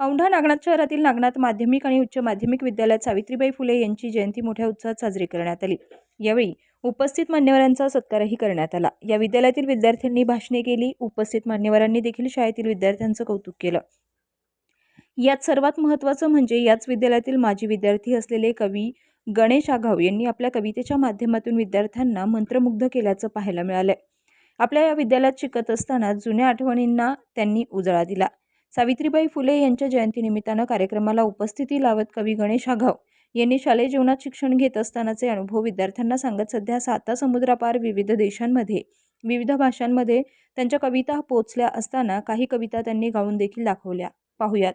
औंढा नागनाथ शहरातील नागनाथ माध्यमिक आणि उच्च माध्यमिक विद्यालयात सावित्रीबाई फुले यांची जयंती मोठ्या उत्साहात साजरी करण्यात आली। यावेळी उपस्थित मान्यवरांचा सत्कारही करण्यात आला। या विद्यालयातील विद्यार्थ्यांनी भाषणे केली। उपस्थित मान्यवरांनी देखील शाळेतील विद्यार्थ्यांचं कौतुक केलं। यात सर्वात महत्त्वाचं म्हणजे याच विद्यालयातील माजी विद्यार्थी असलेले कवी गणेश आघाव यांनी आपल्या कवितेच्या माध्यमातून विद्यार्थ्यांना मंत्रमुग्ध केल्याचं पाहायला मिळालंय। आपल्या या विद्यालयात शिकत असताना जुन्या आठवणींना त्यांनी उजाळा दिला। सावित्रीबाई फुले यांच्या जयंतीनिमित्तानं कार्यक्रमाला उपस्थिती लावत कवी गणेश आघाव यांनी शालेय जीवनात शिक्षण घेत असतानाचे अनुभव विद्यार्थ्यांना सांगत सध्या 7 समुद्रापार विविध देशांमध्ये विविध भाषांमध्ये त्यांच्या कविता पोचल्या असताना काही कविता त्यांनी गाऊन देखील दाखवल्या। पाहूयात।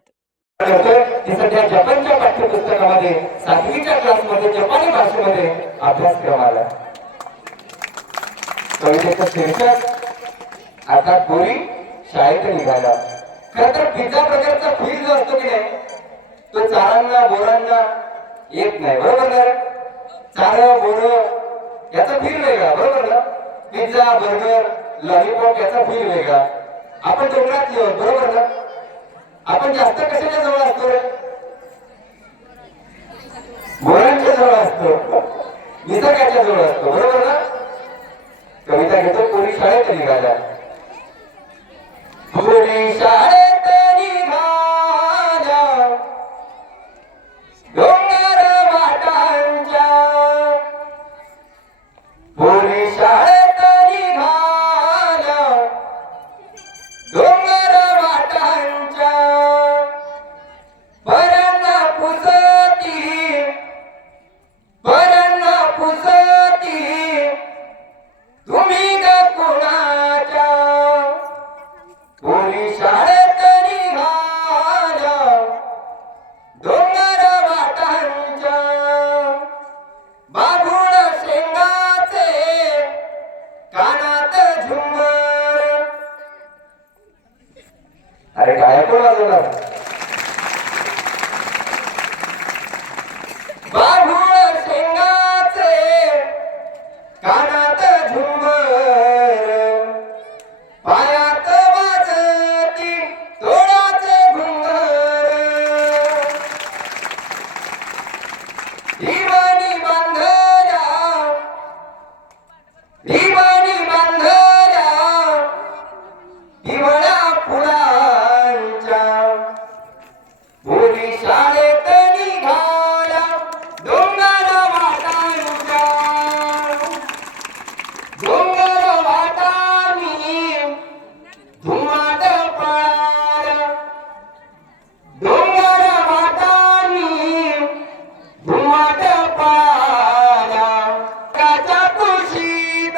सध्या जपानच्या पाठ्यपुस्तकामध्ये 7वीच्या क्लासमध्ये जपानी भाषेमध्ये अभ्यासक्रम आला। कवितेचं शीर्षक आता गोरी शाळेत निघाला। खरं तर पिझ्झा प्रकारचा फील जो असतो की नाही तो चारांना बोरांना येत नाही, बरोबर ना? चार बोर याचा फील वेगळा, बरोबर ना? पिझ्झा बर्गर लॉलीपॉप याचा फील वेगळा। आपण डोंगरातली आहोत, बरोबर ना? आपण जास्त कशाच्या जवळ असतो रे? बोरांच्या जवळ असतो, निसर्गाच्या जवळ असतो, बरोबर ना? कविता घेतो कोणी शाळेत निघाला। कोणी शाळेत निघाला डोंगर वाटांच्या, कोणी शाळेत निघाला डोंगर वाटांच्या, परांना पुसती तुम्ही ग कुणाच्या, कोणी शाळेत निघाला डोंगर वाटांच्या, बाभूळ शेंगाचे कानात झुंबर। अरे काय कोण वाजवणार? बाभूळ शेंगाचे कानात झुंबर, पायात वाजती तोडाचे घुंगर, दिवाणी बांधल्या हिवळ्या फुलांच्या, कोणी शाळेत निघाला डोंगर वाटांच्या, डोंगर वाटांनी धुमाट पळाला, डोंगर वाटांनी धुमाट पळाला, काच्या कुशीत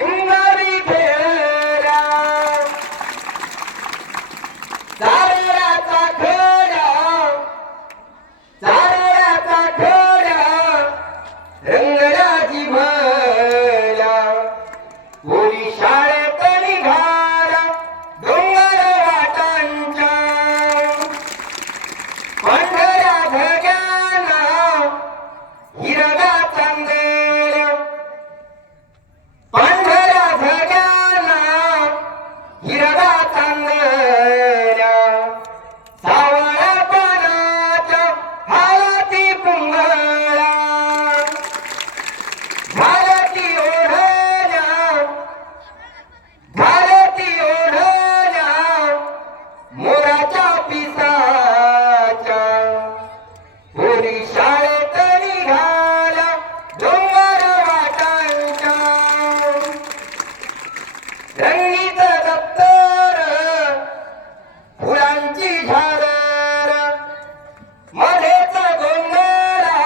हिंगरी खेळला, चारळ्याचा खड्या रंगराजी भरला, कोणी शाळेत निघाला डोंगर वाटांच्या, पंढऱ्या धग्याना हिरगा चांदला, पंढऱ्या धग्याना हिरगा चांदला, सावळ्या पानाच्या हाती पुंगळा, घालती ओढल्या मोराच्या पिसाच्या, कोणी शाळेत निघाला डोंगर वाटांच्या, रंगीत दप्तर फुलांची झाडर, मध्येच गोंधळा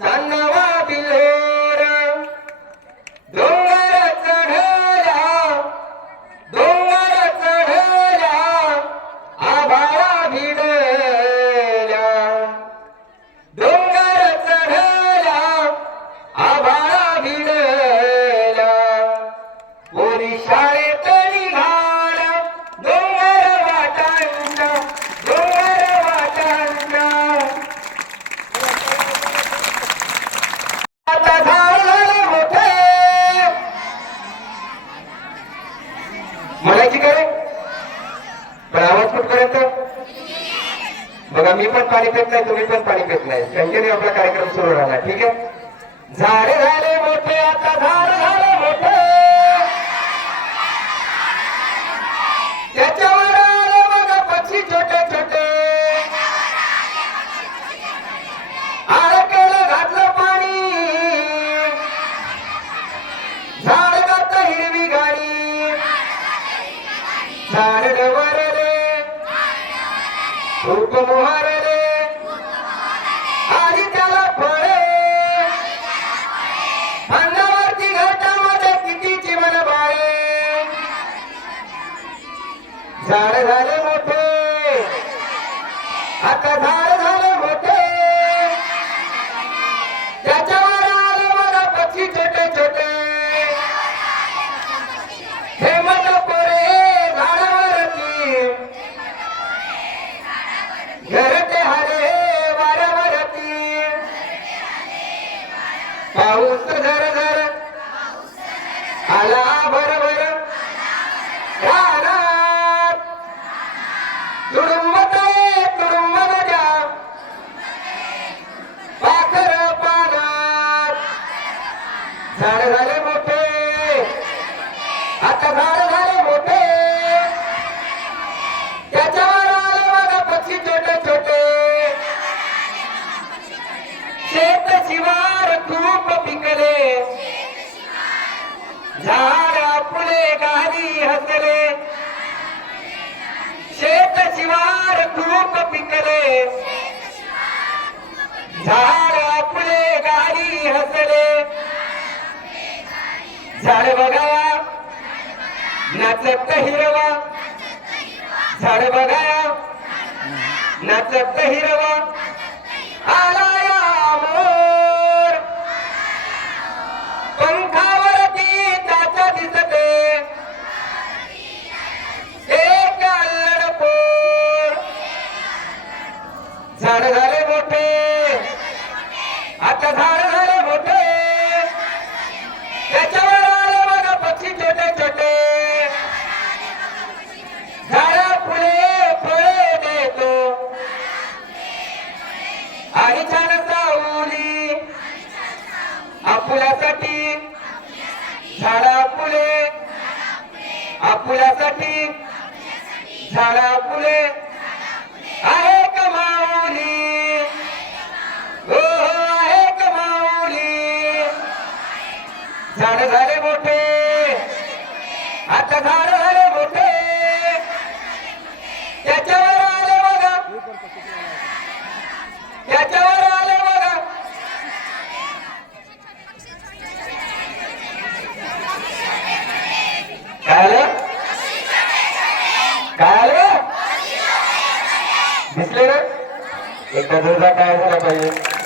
चांदवा बिल्होर, डोंगर चढला आभाळा भिडल्या, डोंगर चढला आभाळा भिडल्या, कोणी शाळेत निघाला डोंगर वाटांच्या, डोंगर वाटांच्या, आता झालं मोठे म्हणायची काय पण आवाज कुठपर्यंत? मी पण पाणी पित नाही, तुम्ही पण पाणी पित नाही. कंटिन्यू आपला कार्यक्रम सुरू राहणार. ठीक आहे. झाडे झाले मोठे, आता झाड झाले मोठे, त्याच्यावर आले बघा पक्षी छोटे छोटे, आळकेला घातलं पाणी, झाड गात हिरवी गाणी, झाड डवरले खूप मोहरले, आधी त्याला फळे, अंगावरती घाटामध्ये किती जीवन बाळे, झाड झाले मोठे, आता झाड झाले मोठे, त्याच्यावर आले बघा पक्षी छोटे छोटे, हेमंत पोरे झाडावरती, घरटे हरे वाऱ्यावरती, पाऊस झर झर आला भरभर, रानात तुडुंबते तुडुंब नद्या, पाखर पानात, झाड झाले मोठे, आता झाड झाले मोठे, त्याच्यावर आले बघा पक्षी छोटे छोटे, शेत शिवार खूप पिकले, झाड आपले गाली हसले, शेत शिवार खूप पिकले, झाड आपले गाली हसले, झाड बघाया नाचत हिरवा, झाड बघाया नाचत हिरवा, आलाया मोर, पंखावरती त्याचा दिसते एक अल्लडपोर, झाड झाले मोठे, आता झाड झाले मोठे, त्याच्यावर आले बघा पक्षी छोटे छोटे, झाड फुले फळे देतो, आणि छान सावली आपुल्यासाठी, झाडा फुले आपुल्यासाठी, झाडा फुले आहे कमावली, हो आहे कमावली, झाड झाले मोठे, आता झाड झाले मोठे, त्याच्यावर आले बघा, त्याच्यावर आले बघा, काय आलं, काय आलं, दिसले ना, एकदा जोरदार काय झाला पाहिजे.